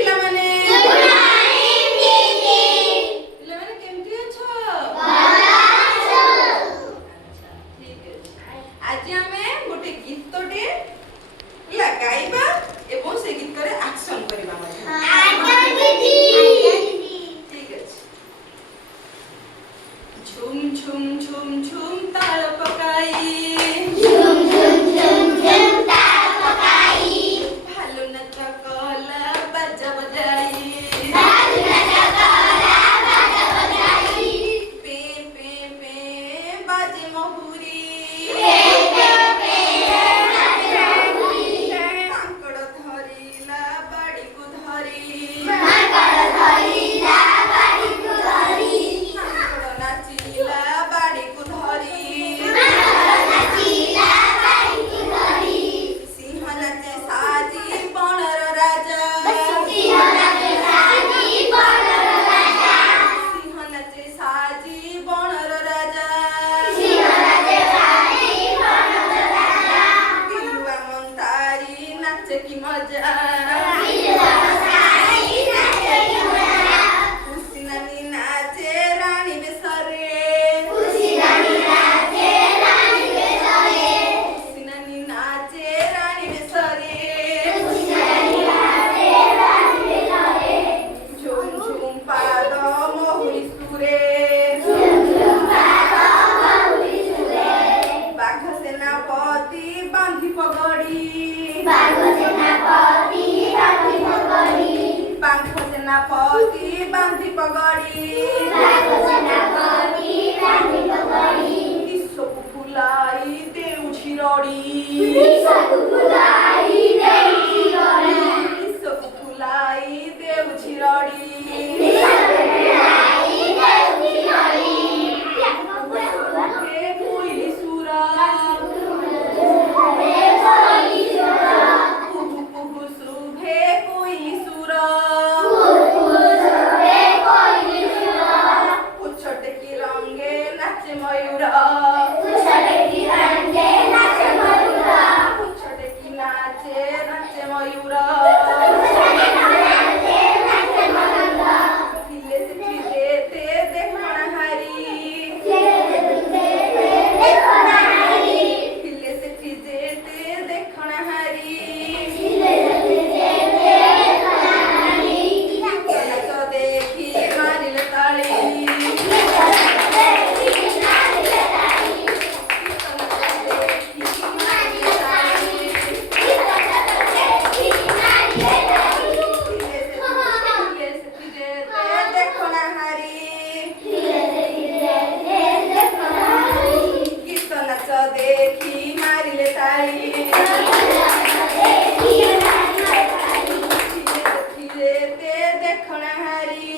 ପିଲାମାନେ ପିଲାମାନେ କେମିତି ଅଛ? ଆଚ୍ଛା, ଠିକ୍ ଅଛି। ଆଜି ଆମେ ଗୋଟେ ଗୀତଟେ ଗାଇବା ଏବଂ ସେ ଗୀତରେ ଆକ୍ସନ କରିବା ମଧ୍ୟ। ଠିକ୍ ଅଛି। ଝୁମ୍ ଝୁମ୍ ଝୁମ୍ ଝୁମ୍ ତାଳ ପକାଇ ଭାଲୁ ନାଚ କଲା ବାଜା ବଜାଇ ପେ ପେ ପେ ବାଜେ ମହୁରୀ ମାଙ୍କଡ଼ ଧରିଲା ବାଡ଼ିକୁ ଧରି ମାଙ୍କଡ଼ ନାଚିଲା ବାଡ଼ିକୁ ଧରି ସିଂହ ନାଚେ ସାଜି ବଣର ରାଜା ସିଂହ ନାଚେ ସାଜି ବଣର ରାଜା ବିଲୁଆ ମନ୍ତାରି ନାଚେ କି ମଜା ଖୁସି ନାନୀ ନାଚେ ରାଣୀ ବେଶରେ ଖୁସି ନାନୀ ନାଚେ ରାଣୀ ବେଶରେ ଝୁମ୍ ଝୁମ୍ ପାଦ ମହୁରୀ ସୁରେ ବାଘ ସେନାପତି ବାନ୍ଧି ପଗଡ଼ି ବାଘ ସେନାପତି ବାନ୍ଧି ପଗଡ଼ି ବିଶ୍ୱକୁ ଫୁଲାଇ ଦେଉଛି ରଡ଼ି ବିଶ୍ୱକୁ ଫୁଲାଇ ଦେଉଛି ରଡ଼ି କୋଇଲି ସୁର କୁହୁ କୁହୁ ଶୁଭେ କୋଇଲି ସୁର ପୁଚ୍ଛ ଟେକି ରଙ୍ଗେ ନାଚେ ମୟୂର ପୁଚ୍ଛ ଟେକି ନାଚେ ମୟୂର ଥିଲେ ସେଠି ଯେତେ ଦେଖଣା ହାରି ଥିଲେ ସେଠି ଯେତେ ଦେଖଣା ହାରି ନାଚ ଦେଖି ମାରିଲେ ତାଳି ଗୀତ ନାଚ ଦେଖି ମାରିଲେ ତାଳି ଥିଲେ ଦେଖଣା ହାରି